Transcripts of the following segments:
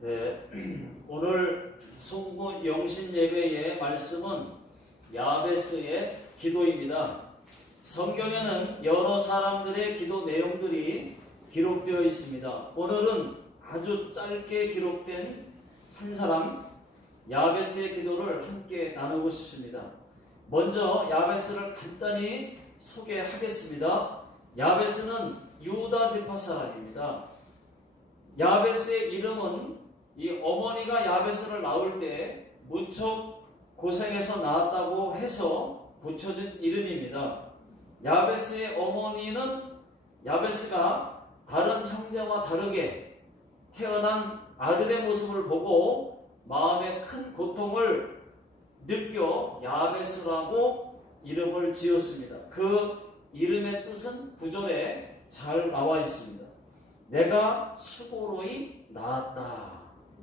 네, 오늘 송구 영신 예배의 말씀은 야베스의 기도입니다. 성경에는 여러 사람들의 기도 내용들이 기록되어 있습니다. 오늘은 아주 짧게 기록된 한 사람 야베스의 기도를 함께 나누고 싶습니다. 먼저 야베스를 간단히 소개하겠습니다. 야베스는 유다 지파 사람입니다. 야베스의 이름은 이 어머니가 야베스를 낳을 때 무척 고생해서 낳았다고 해서 붙여진 이름입니다. 야베스의 어머니는 야베스가 다른 형제와 다르게 태어난 아들의 모습을 보고 마음에 큰 고통을 느껴 야베스라고 이름을 지었습니다. 그 이름의 뜻은 구절에 잘 나와 있습니다. 내가 수고로이 낳았다.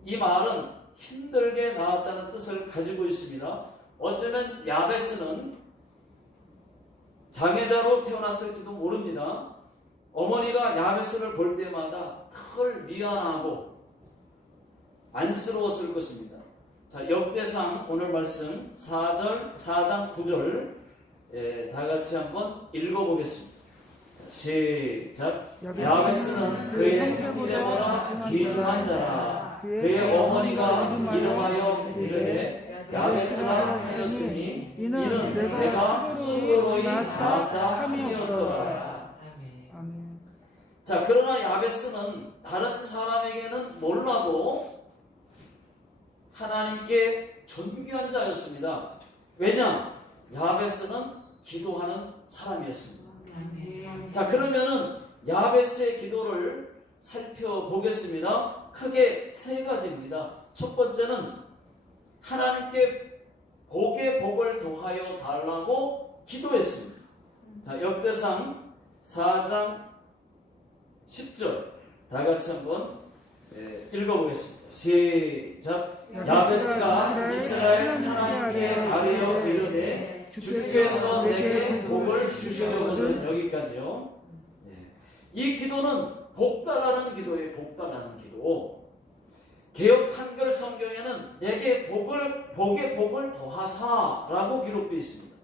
이 말은 힘들게 낳았다는 뜻을 가지고 있습니다. 어쩌면 야베스는 장애자로 태어났을지도 모릅니다. 어머니가 야베스를 볼 때마다 늘 미안하고 안쓰러웠을 것입니다. 자, 역대상 오늘 말씀 4장 9절 다 같이 한번 읽어보겠습니다. 시작. 야베스는 그의 형제보다 귀중한 자라. 그의 어머니가 이름하여 이르되 야베스라 하였으니 이는 내가 수고로이 낳았다 함이었더라. 자, 그러나 야베스는 다른 사람에게는 몰라도 하나님께 존귀한 자였습니다. 왜냐? 야베스는 기도하는 사람이었습니다. 자, 그러면은 야베스의 기도를 살펴보겠습니다. 크게 세 가지입니다. 첫 번째는 하나님께 복의 복을 더하여 달라고 기도했습니다. 자, 역대상 4장 10절 다 같이 한번 읽어보겠습니다. 시작. 야베스가 이스라엘 하나님께 아뢰어 이르되 주께서 내게 복을 주시려거든. 여기까지요. 이 기도는 복달라는 기도예요. 복달라는 기도. 개역 한글 성경에는 내게 복의 복을 더하사라고 기록되어 있습니다.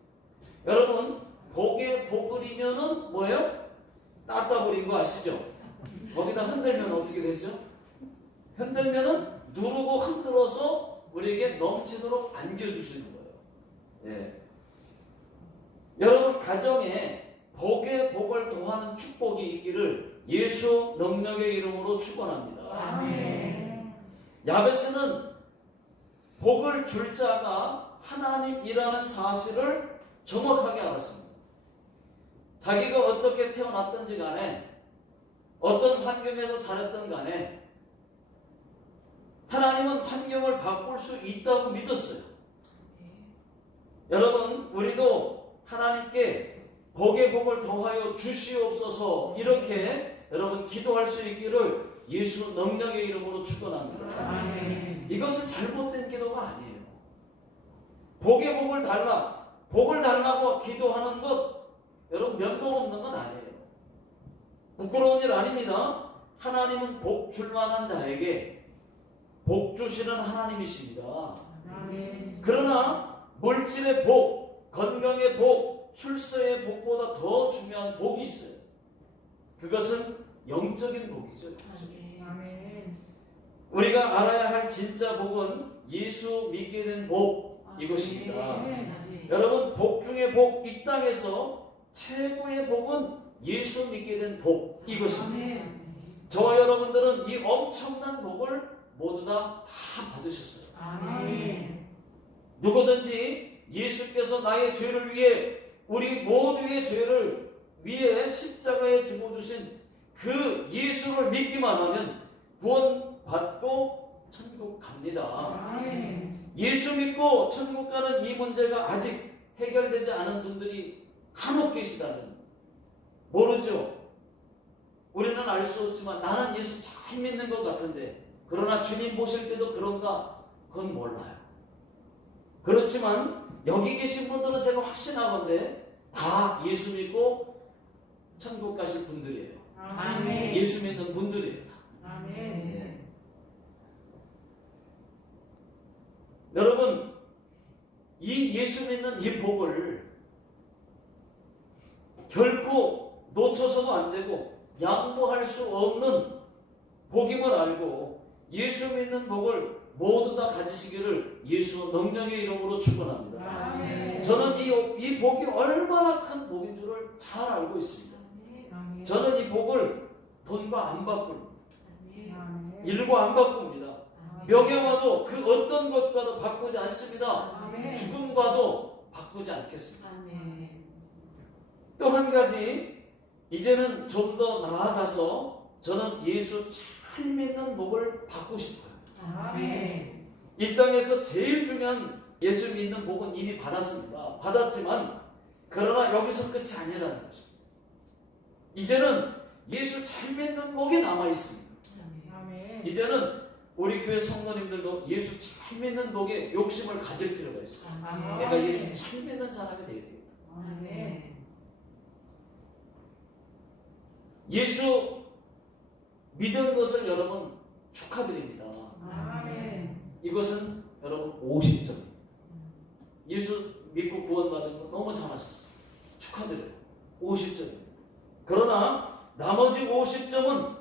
여러분, 복의 복을이면은 뭐예요? 따따블인 거 아시죠? 거기다 흔들면 어떻게 되죠? 흔들면은 누르고 흔들어서 우리에게 넘치도록 안겨주시는 거예요. 여러분, 가정에 복의 복을 더하는 축복이 있기를 예수 능력의 이름으로 축원합니다. 아멘. 야베스는 복을 줄 자가 하나님이라는 사실을 정확하게 알았습니다. 자기가 어떻게 태어났든지 간에 어떤 환경에서 자랐든 간에 하나님은 환경을 바꿀 수 있다고 믿었어요. 여러분, 우리도 하나님께 복의 복을 더하여 주시옵소서 이렇게 여러분 기도할 수 있기를 예수 능력의 이름으로 축원합니다. 이것은 잘못된 기도가 아니에요. 복의 복을 달라, 복을 달라고 기도하는 것 여러분 면목 없는 건 아니에요. 부끄러운 일 아닙니다. 하나님은 복 줄 만한 자에게 복 주시는 하나님이십니다. 그러나 물질의 복, 건강의 복, 출세의 복보다 더 중요한 복이 있어요. 그것은 영적인 복이죠. 우리가 알아야 할 진짜 복은 예수 믿게 된 복, 이것입니다. 여러분, 복 중에 복, 이 땅에서 최고의 복은 예수 믿게 된 복, 이것입니다. 저와 여러분들은 이 엄청난 복을 모두 다 받으셨어요. 누구든지 예수께서 나의 죄를 위해 우리 모두의 죄를 위해 십자가에 죽어주신 그 예수를 믿기만 하면 구원받고 천국 갑니다. 예수 믿고 천국 가는 이 문제가 아직 해결되지 않은 분들이 간혹 계시다면 모르죠. 우리는 알 수 없지만 나는 예수 잘 믿는 것 같은데 그러나 주님 보실 때도 그런가? 그건 몰라요. 그렇지만 여기 계신 분들은 제가 확신하건대 다 예수 믿고 천국 가실 분들이에요. 아멘. 예수 믿는 분들이에요. 아멘. 여러분, 이 예수 믿는 이 복을 결코 놓쳐서도 안 되고 양보할 수 없는 복임을 알고 예수 믿는 복을 모두 다 가지시기를 예수 능력의 이름으로 축원합니다. 아멘. 저는 이 복이 얼마나 큰 복인 줄을 잘 알고 있습니다. 아멘. 저는 이 복을 돈과 안 바꿉니다. 아멘. 일과 안 바꿉니다. 명예와도 그 어떤 것과도 바꾸지 않습니다. 아멘. 죽음과도 바꾸지 않겠습니다. 아멘. 또 한 가지, 이제는 좀 더 나아가서 저는 예수 잘 믿는 복을 받고 싶어요. 아멘. 이 땅에서 제일 중요한 예수 믿는 복은 이미 받았습니다. 받았지만 그러나 여기서 끝이 아니라는 것입니다. 이제는 예수 잘 믿는 복이 남아 있습니다. 아멘. 이제는 우리 교회 성도님들도 예수 잘 믿는 복에 욕심을 가질 필요가 있어요. 아멘. 내가 예수 잘 믿는 사람이 되어야 돼요. 아멘. 예수 믿은 것을 여러분 축하드립니다. 아멘. 이것은 여러분 50점입니다. 예수 믿고 구원받은 거 너무 잘하셨어요. 축하드려요. 50점입니다. 그러나 나머지 50점은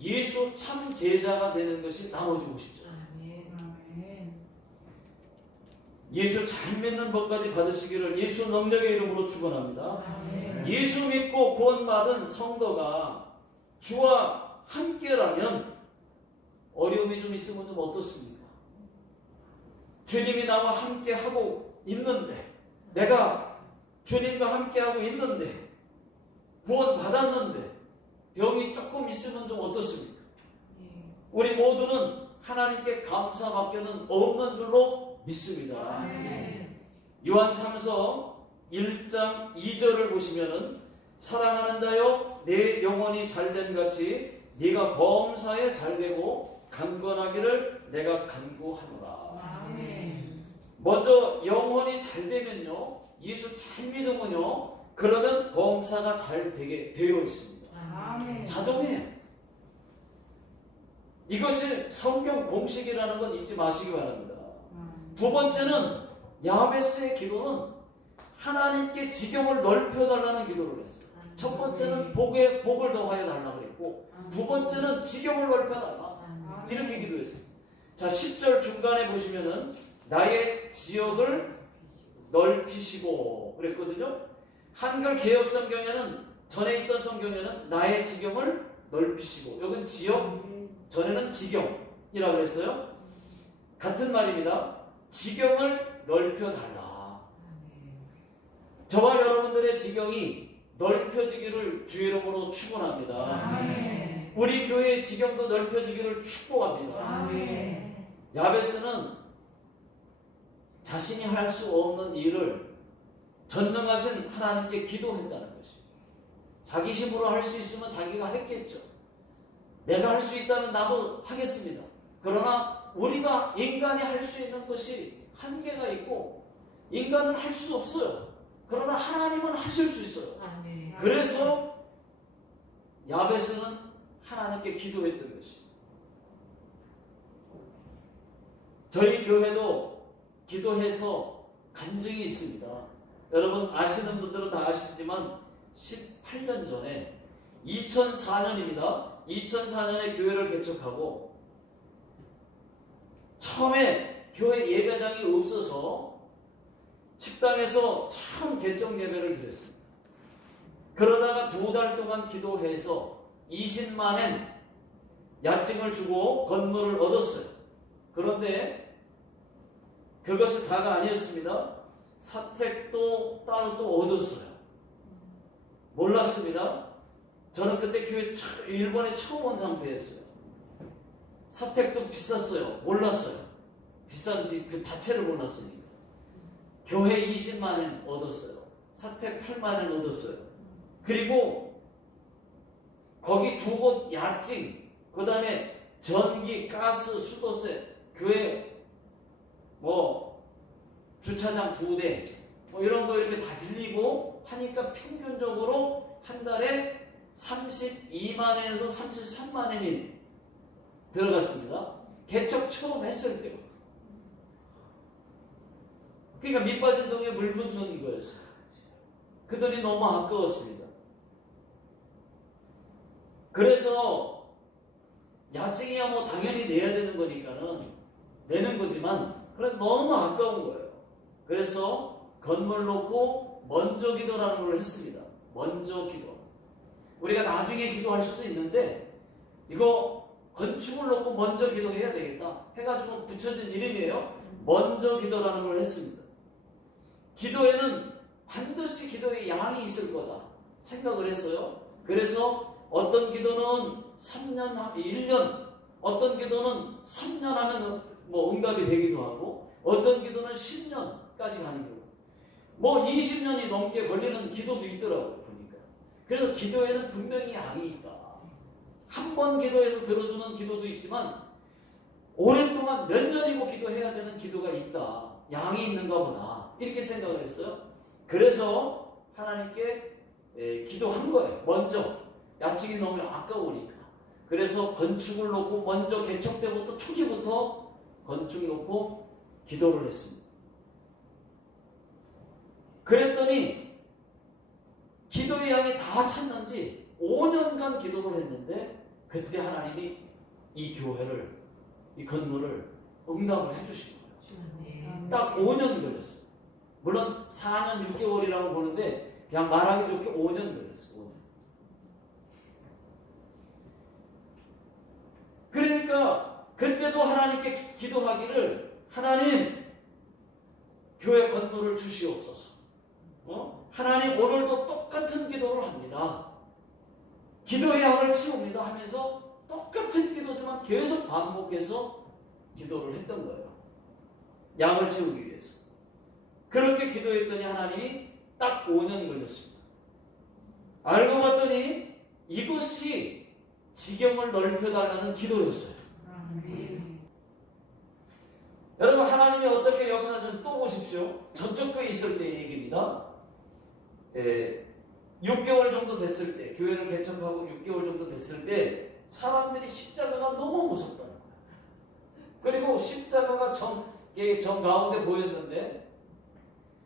예수 참 제자가 되는 것이 나머지 50점. 아멘. 예수 잘 믿는 법까지 받으시기를 예수 능력의 이름으로 축원합니다. 아멘. 예수 믿고 구원받은 성도가 주와 함께라면 어려움이 좀 있으면 좀 어떻습니까? 주님이 나와 함께하고 있는데, 내가 주님과 함께하고 있는데, 구원받았는데 병이 조금 있으면 좀 어떻습니까? 우리 모두는 하나님께 감사밖에는 없는 줄로 믿습니다. 아멘. 요한 3서 1장 2절을 보시면은 사랑하는 자여 내 영혼이 잘된 같이 네가 범사에 잘되고 강건하기를 내가 간구하노라. 아멘. 먼저 영혼이 잘되면요, 예수 잘 믿으면요, 그러면 범사가 잘 되게 되어 있습니다. 아멘. 자동이에요. 이것이 성경 공식이라는 건 잊지 마시기 바랍니다. 두 번째는 야베스의 기도는 하나님께 지경을 넓혀달라는 기도를 했어요. 첫 번째는 복을 더하여 달라고 그랬고, 두 번째는 지경을 넓혀달라, 이렇게 기도했어요. 자, 10절 중간에 보시면은 나의 지역을 넓히시고 그랬거든요. 한글 개역 성경에는, 전에 있던 성경에는 나의 지경을 넓히시고, 여긴 지역, 전에는 지경이라고 그랬어요. 같은 말입니다. 지경을 넓혀달라. 저와 여러분들의 지경이 넓혀지기를 주의 이름으로 축원합니다. 아멘. 우리 교회의 지경도 넓혀지기를 축복합니다. 아멘. 야베스는 자신이 할 수 없는 일을 전능하신 하나님께 기도했다는 것입니다. 자기 힘으로 할 수 있으면 자기가 했겠죠. 내가 할 수 있다면 나도 하겠습니다. 그러나 우리가 인간이 할 수 있는 것이 한계가 있고, 인간은 할 수 없어요. 그러나 하나님은 하실 수 있어요. 아멘. 그래서 야베스는 하나님께 기도했던 것입니다. 저희 교회도 기도해서 간증이 있습니다. 여러분 아시는 분들은 다 아시지만 18년 전에 2004년입니다. 2004년에 교회를 개척하고 처음에 교회 예배당이 없어서 식당에서 참 개정 예배를 드렸습니다. 그러다가 2달 동안 기도해서 20만엔 야증을 주고 건물을 얻었어요. 그런데 그것이 다가 아니었습니다. 사택도 따로 또 얻었어요. 몰랐습니다. 저는 그때 교회 일본에 처음 온 상태였어요. 사택도 비쌌어요. 몰랐어요. 비싼지 그 자체를 몰랐으니까. 교회 20만엔 얻었어요. 사택 8만엔 얻었어요. 그리고 거기 2곳 야증, 그 다음에 전기, 가스, 수도세, 교회 주차장 2대 이런 거 이렇게 다 빌리고 하니까 평균적으로 한 달에 32만엔에서 33만엔이 들어갔습니다. 개척 처음 했을 때부터. 그러니까 밑 빠진 동에 물 붓는 거였어요. 그 돈이 너무 아까웠습니다. 그래서 야증이야 뭐 당연히 내야 되는 거니까는 내는 거지만 그래 너무 아까운 거예요. 그래서 건물 놓고 먼저 기도라는 걸 했습니다. 먼저 기도. 우리가 나중에 기도할 수도 있는데 이거 건축을 놓고 먼저 기도해야 되겠다 해가지고 붙여진 이름이에요. 먼저 기도라는 걸 했습니다. 기도에는 반드시 기도의 양이 있을 거다 생각을 했어요. 그래서 어떤 기도는 3년, 1년, 어떤 기도는 3년 하면 뭐 응답이 되기도 하고 어떤 기도는 10년까지 가는 경우 뭐 20년이 넘게 걸리는 기도도 있더라고요. 보니까. 그래서 기도에는 분명히 양이 있다. 한 번 기도해서 들어주는 기도도 있지만 오랫동안 몇 년이고 기도해야 되는 기도가 있다. 양이 있는가 보다. 이렇게 생각을 했어요. 그래서 하나님께 기도한 거예요. 먼저. 야증이 너무 아까우니까. 그래서 건축을 놓고 먼저 개척 때부터 초기부터 건축 놓고 기도를 했습니다. 그랬더니 기도의 양이 다 찼는지 5년간 기도를 했는데 그때 하나님이 이 교회를 이 건물을 응답을 해주신 거예요. 딱 5년 걸렸어요. 물론 4년 6개월이라고 보는데 그냥 말하기 좋게 5년 걸렸어요. 5년. 그러니까 그때도 하나님께 기도하기를 하나님 교회 건물을 주시옵소서. 하나님 오늘도 똑같은 기도를 합니다. 기도의 양을 치웁니다 하면서 똑같은 기도지만 계속 반복해서 기도를 했던 거예요. 양을 채우기 위해서. 그렇게 기도했더니 하나님이 딱 5년 걸렸습니다. 알고 봤더니 이것이 지경을 넓혀달라는 기도였어요. 여러분 하나님이 어떻게 역사하는지 또 보십시오. 저쪽 교회 있을 때 얘기입니다. 6개월 정도 됐을 때 교회를 개척하고 6개월 정도 됐을 때 사람들이 십자가가 너무 무섭다는 거예요. 그리고 십자가가 정 가운데 보였는데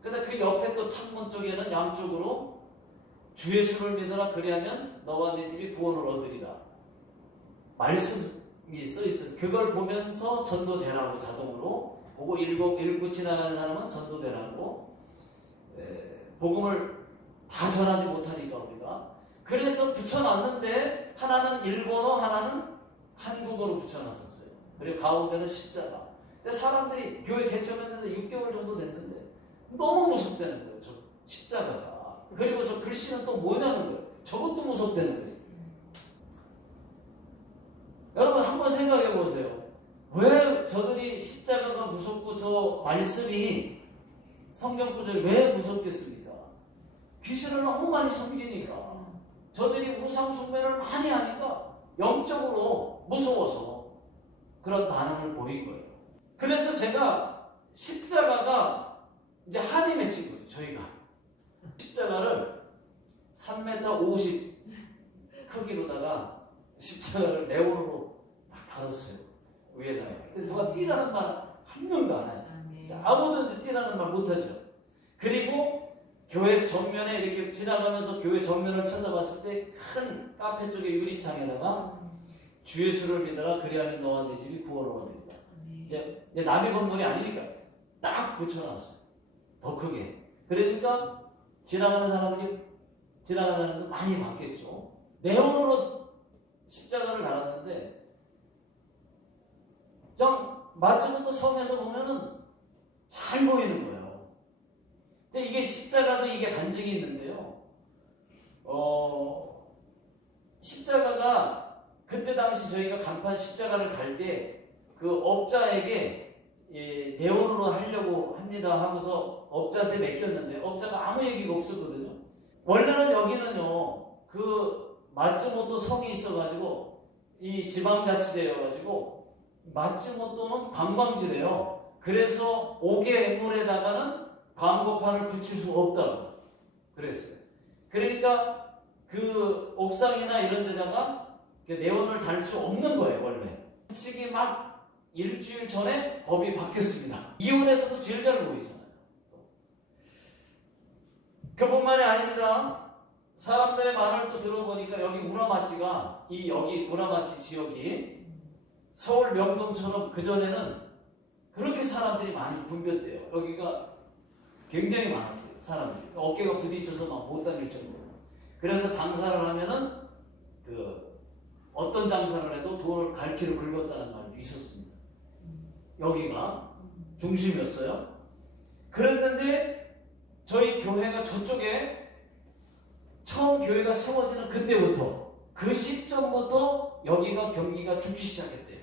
근데 그 옆에 또 창문 쪽에는 양쪽으로 주 예수를 믿으라 그리하면 너와 네 집이 구원을 얻으리라 말씀이 써 있어요. 그걸 보면서 전도되라고 자동으로 보고 읽고 지나가는 사람은 전도되라고 복음을 다 전하지 못하니까 우리가 그래서 붙여놨는데 하나는 일본어 하나는 한국어로 붙여놨었어요. 그리고 가운데는 십자가. 근데 사람들이 교회 개척했는데 6개월 정도 됐는데 너무 무섭다는 거예요. 저 십자가가. 그리고 저 글씨는 또 뭐냐는 거예요. 저것도 무섭다는 거지. 여러분 한번 생각해 보세요. 왜 저들이 십자가가 무섭고 저 말씀이 성경 구절이 왜 무섭겠습니까? 귀신을 너무 많이 섬기니까 저들이 우상 숭배를 많이 하니까 영적으로 무서워서 그런 반응을 보인 거예요. 그래서 제가 십자가가 이제 한이 맺힌 거예요. 저희가 십자가를 3m 50 크기로다가 십자가를 네오로 딱 달았어요. 위에다가. 근데 누가 뛰라는 말 한 명도 안 하죠. 아무든지 뛰라는 말 못하죠. 그리고 교회 정면에 이렇게 지나가면서 교회 정면을 찾아봤을 때 큰 카페 쪽에 유리창에다가 주 예수를 믿어라 그리하면 너와 내 집이 구원을 얻으리라. 이제 남의 건물이 아니니까 딱 붙여놨어요. 더 크게. 그러니까 지나가는 사람도 많이 봤겠죠. 네온으로 십자가를 달았는데 좀 마침부터 섬에서 보면은 잘 보이는 거예요. 근데 이게 십자가도 이게 간증이 있는데요. 십자가가 그때 당시 저희가 간판 십자가를 달 때 그 업자에게 대원으로 하려고 합니다 하고서 업자한테 맡겼는데 업자가 아무 얘기가 없었거든요. 원래는 여기는요 그 마츠모토 성이 있어가지고 이 지방자치제여가지고 마츠모토는 관광지래요. 그래서 옥의 애물에다가는 광고판을 붙일 수 없다고 그랬어요. 그러니까 그 옥상이나 이런 데다가 네온을 달 수 없는 거예요. 원래 시기 막 일주일 전에 법이 바뀌었습니다. 이혼에서도 제일 잘 보이잖아요. 그뿐만이 아닙니다. 사람들의 말을 또 들어보니까 여기 우라마치가 여기 우라마치 지역이 서울 명동처럼 그전에는 그렇게 사람들이 많이 분변돼요. 여기가 굉장히 많았대요. 사람들이 어깨가 부딪혀서 막 못 다닐 정도로. 그래서 장사를 하면은 어떤 장사를 해도 돈을 갈퀴로 긁었다는 말도 있었습니다. 여기가 중심이었어요. 그랬는데 저희 교회가 저쪽에 처음 교회가 세워지는 그때부터 그 시점부터 여기가 경기가 죽기 시작했대요.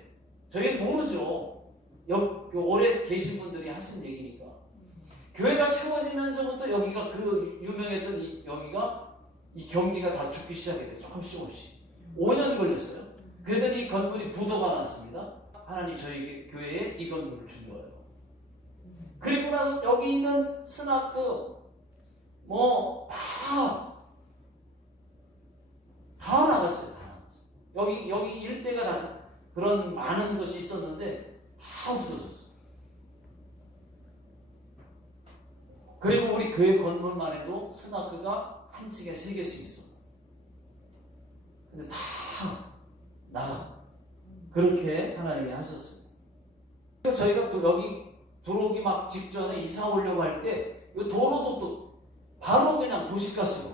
저희는 모르죠. 오래 계신 분들이 하신 얘기니까. 교회가 세워지면서부터 여기가 유명했던 여기가 이 경기가 다 죽기 시작했대요. 조금씩. 5년 걸렸어요. 그랬더니 이 건물이 부도가 났습니다. 하나님 저희 교회에 이 건물을 준 거예요. 그리고 나서 여기 있는 스나크 다 나갔어요. 여기 일대가 다 그런 많은 것이 있었는데 다 없어졌어요. 그리고 우리 교회 건물만 해도 스나크가 한 층에 3개씩 있어. 근데 다 나가. 그렇게 하나님이 하셨어요. 저희가 또 여기 들어오기 막 직전에 이사 오려고 할 때 이 도로도 또 바로 그냥 도시가스로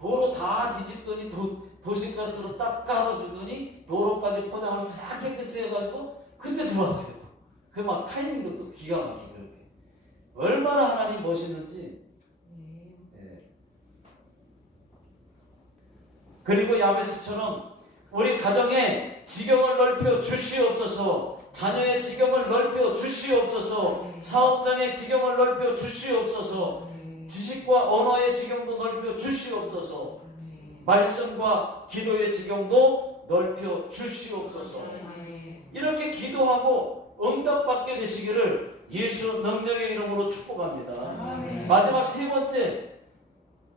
도로 다 뒤집더니 도시가스로 딱 깔아주더니 도로까지 포장을 싹 깨끗이 해가지고 그때 들어왔어요. 그 막 타이밍도 또 기가 막히고 이렇게 얼마나 하나님 멋있는지. 그리고 야베스처럼 우리 가정에 지경을 넓혀 주시옵소서. 자녀의 지경을 넓혀 주시옵소서. 사업장의 지경을 넓혀 주시옵소서. 지식과 언어의 지경도 넓혀 주시옵소서. 말씀과 기도의 지경도 넓혀 주시옵소서. 이렇게 기도하고 응답받게 되시기를 예수 능력의 이름으로 축복합니다. 마지막 3번째,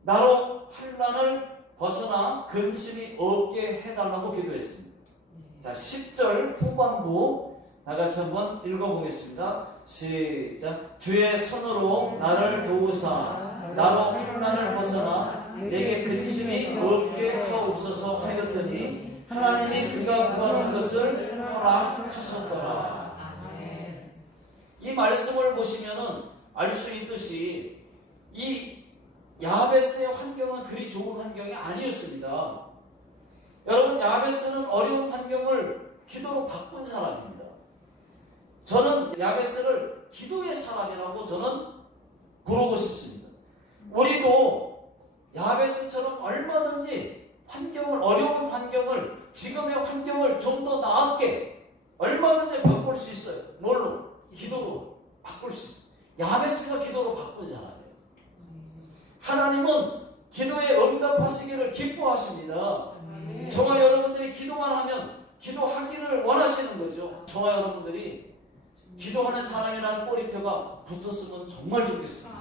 나로 환난을 벗어나 근심이 없게 해달라고 기도했습니다. 자, 10절 후반부 다 같이 한번 읽어보겠습니다. 시작. 주의 손으로 나를 도우사 나로 환난을 벗어나 내게 근심이 없게 하옵소서 하였더니 하나님이 그가 구하는 것을 허락하셨더라. 이 말씀을 보시면은 알 수 있듯이 이 야베스의 환경은 그리 좋은 환경이 아니었습니다. 여러분, 야베스는 어려운 환경을 기도로 바꾼 사람입니다. 저는 야베스를 기도의 사람이라고 저는 부르고 싶습니다. 우리도 야베스처럼 얼마든지 어려운 환경을, 지금의 환경을 좀 더 나았게 얼마든지 바꿀 수 있어요. 뭘로? 기도로 바꿀 수 있어요. 야베스가 기도로 바꾼 사람이에요. 하나님은 기도에 응답하시기를 기뻐하십니다. 저와 여러분들이 기도만 하면 기도하기를 원하시는 거죠. 저와 여러분들이 기도하는 사람이라는 꼬리표가 붙었으면 정말 좋겠습니다.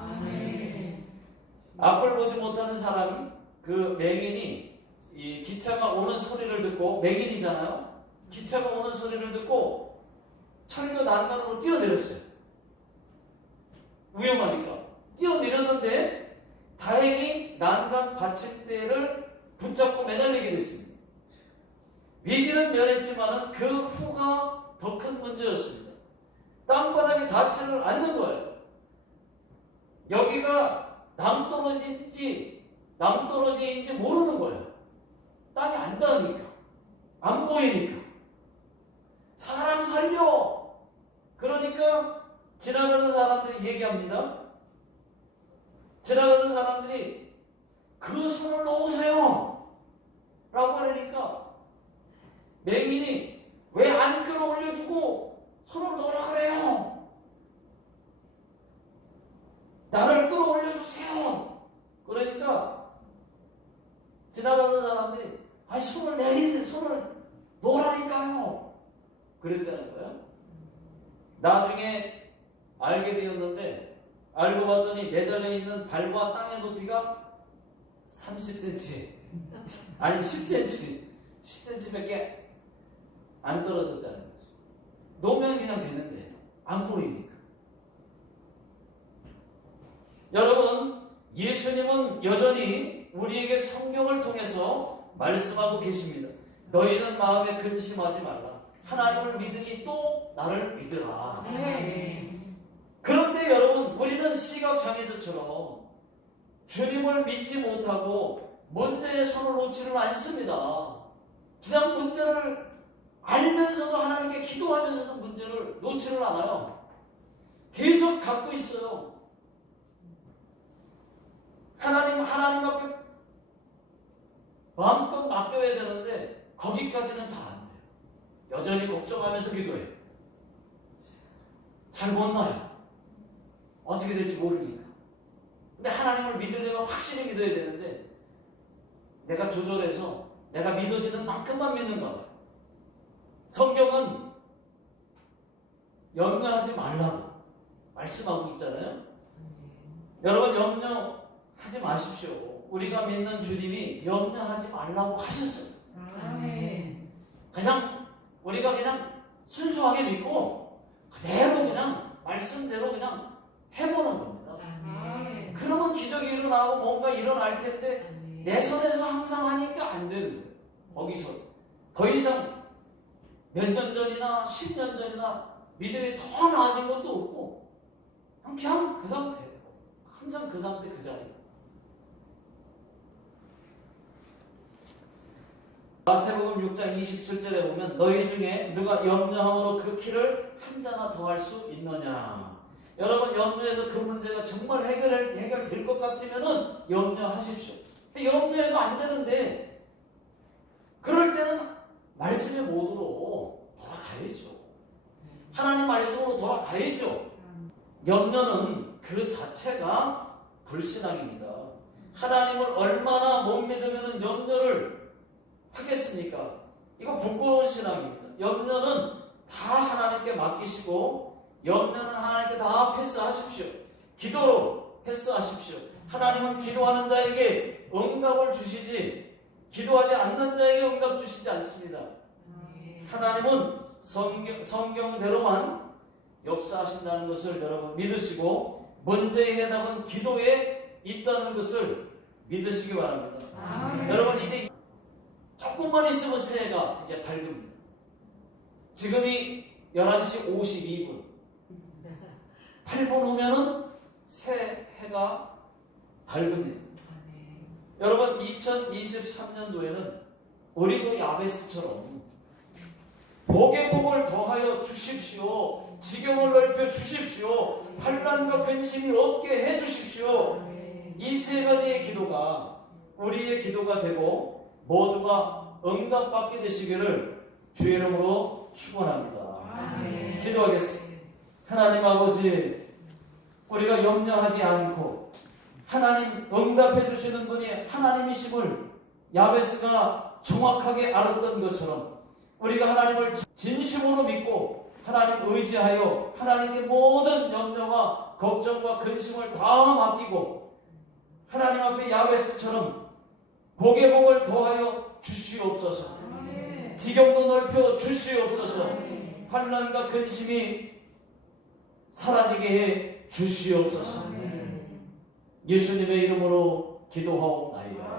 앞을 보지 못하는 사람, 그 맹인이 이 기차가 오는 소리를 듣고, 맹인이잖아요. 기차가 오는 소리를 듣고 철교 난간으로 뛰어내렸어요. 위험하니까 뛰어내렸는데 다행히 난간 받침대를 붙잡고 매달리게 됐습니다. 위기는 면했지만 그 후가 더 큰 문제였습니다. 땅바닥에 닿지를 않는 거예요. 여기가 남떨어지인지 모르는 거예요. 땅이 안 닿으니까, 안 보이니까. 사람 살려! 그러니까 지나가는 사람들이 얘기합니다. 지나가는 사람들이 그 손을 놓으세요! 라고 하니까 맹인이 왜 안 끌어올려주고 손을 놓으라 그래요? 나를 끌어올려주세요! 그러니까 지나가는 사람들이 아니 손을 놓으라니까요! 그랬다는 거예요. 나중에 알게 되었는데 알고 봤더니 매달려 있는 발과 땅의 높이가 30cm 아니 10cm밖에 안 떨어졌다는 거죠. 놓으면 그냥 되는데 안 보이니까. 여러분, 예수님은 여전히 우리에게 성경을 통해서 말씀하고 계십니다. 너희는 마음에 근심하지 말라. 하나님을 믿으니 또 나를 믿으라. 그런데 여러분, 우리는 시각장애자처럼 주님을 믿지 못하고 문제에 손을 놓지를 않습니다. 그냥 문제를 알면서도 하나님께 기도하면서도 문제를 놓지를 않아요. 계속 갖고 있어요. 하나님 앞에 마음껏 맡겨야 되는데 거기까지는 잘 안 돼요. 여전히 걱정하면서 기도해요. 잘 못 나요. 어떻게 될지 모르니까. 근데 하나님을 믿으려면 확실히 믿어야 되는데 내가 조절해서 내가 믿어지는 만큼만 믿는가 봐요. 성경은 염려하지 말라고 말씀하고 있잖아요. 여러분, 염려하지 마십시오. 우리가 믿는 주님이 염려하지 말라고 하셨어요. 그냥 우리가 그냥 순수하게 믿고 그대로 그냥 말씀대로 그냥 해보는 겁니다. 그러면 기적이 일어나고 뭔가 일어날 텐데 내 손에서 항상 하니까 안 되는 거예요. 거기서 더 이상 몇 년 전이나 10년 전이나 믿음이 더 나아진 것도 없고 그냥 그 상태예요. 항상 그 상태, 그 자리. 마태복음 6장 27절에 보면 너희 중에 누가 염려함으로 그 키를 한 자나 더할 수 있느냐. 여러분, 염려해서 그 문제가 정말 해결될 것 같으면은 염려하십시오. 근데 염려해도 안 되는데 그럴 때는 말씀의 모드로 돌아가야죠. 하나님 말씀으로 돌아가야죠. 염려는 그 자체가 불신앙입니다. 하나님을 얼마나 못 믿으면 염려를 하겠습니까? 이거 부끄러운 신앙입니다. 염려는 다 하나님께 맡기시고 염려는 하나님께 다 패스하십시오. 기도로 패스하십시오. 하나님은 기도하는 자에게 응답을 주시지 기도하지 않는 자에게 응답 주시지 않습니다. 하나님은 성경대로만 역사하신다는 것을 여러분 믿으시고 문제의 해답은 기도에 있다는 것을 믿으시기 바랍니다. 여러분, 이제 조금만 있으면 새해가 이제 밝습니다. 지금이 11시 52분 8분 후면은 새해가 밝습니다. 여러분, 2023년도에는 우리도 야베스처럼 복의 복을 더하여 주십시오. 지경을 넓혀 주십시오. 환난과 근심이 없게 해 주십시오. 이 세 가지의 기도가 우리의 기도가 되고 모두가 응답받게 되시기를 주의 이름으로 축원합니다. 기도하겠습니다. 하나님 아버지, 우리가 염려하지 않고 하나님 응답해 주시는 분이 하나님이심을 야베스가 정확하게 알았던 것처럼 우리가 하나님을 진심으로 믿고 하나님 의지하여 하나님께 모든 염려와 걱정과 근심을 다 맡기고 하나님 앞에 야베스처럼 복의 복을 더하여 주시옵소서. 지경도 넓혀 주시옵소서. 환난과 근심이 사라지게 해 주시옵소서. 예수님의 이름으로 기도하옵나이다.